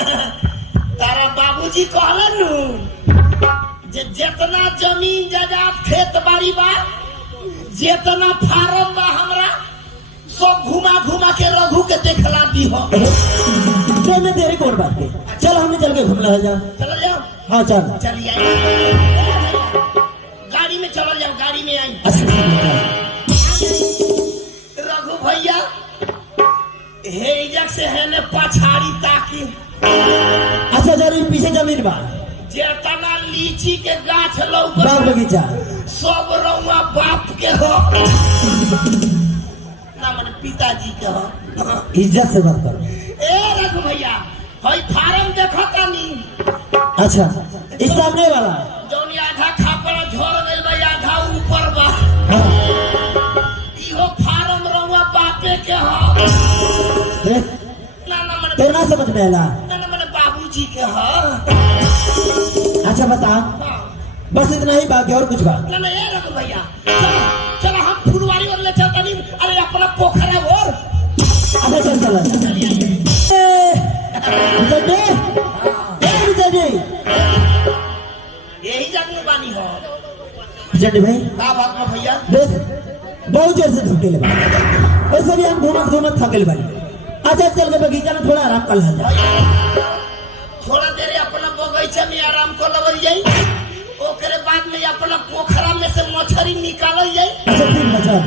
तारा बाबूजी कहलन जे जितना जमीन जायदाद खेत बाड़ी बा जितना फार्म बा हमरा सब घुमा घुमा के रघु के देखला दी हो। में देरी कौन बात के चल हमने चल के घूम ले जाओ। चल जाओ। हाँ चल चलिए गाड़ी में चल जाओ गाड़ी में आई। रघु भैया हे इजक से है ने पछाड़ी ताकी। अच्छा जरूर पीछे जमीन बा जेतना लीची के गाछ लौक बाग बगीचा सब रउआ बाप के हो ना माने पिताजी के हो। इज्जत से बात कर। ए रघु भैया हई फार्म देखो तनी। अच्छा इस सामने वाला जौन आधा खापड़ा झोर गइल बा आधा ऊपर बा। हाँ। इहो फार्म रउआ बापे के हो ना माने तो ना समझ में आला ना माने बाबूजी के हो। अच्छा बता बस इतना ही बाकी और कुछ बात ना ये रघु भैया चलो चलो हम फुलवारी और ले चलता नहीं। अरे अपना पोखरा और अच्छा चल चल यही जगह बानी हो। जड्डी भाई का बात में भैया देख बहुत देर से थके ले वैसे भी हम घूमत घूमत थके भाई। अच्छा चल के बगीचा में थोड़ा आराम कर ले थोड़ा देर अपना बगीचा में आराम कर लवर जाई ओकरे बाद में अपना पोखरा में से मछली निकालल जाई। अच्छा ठीक है चल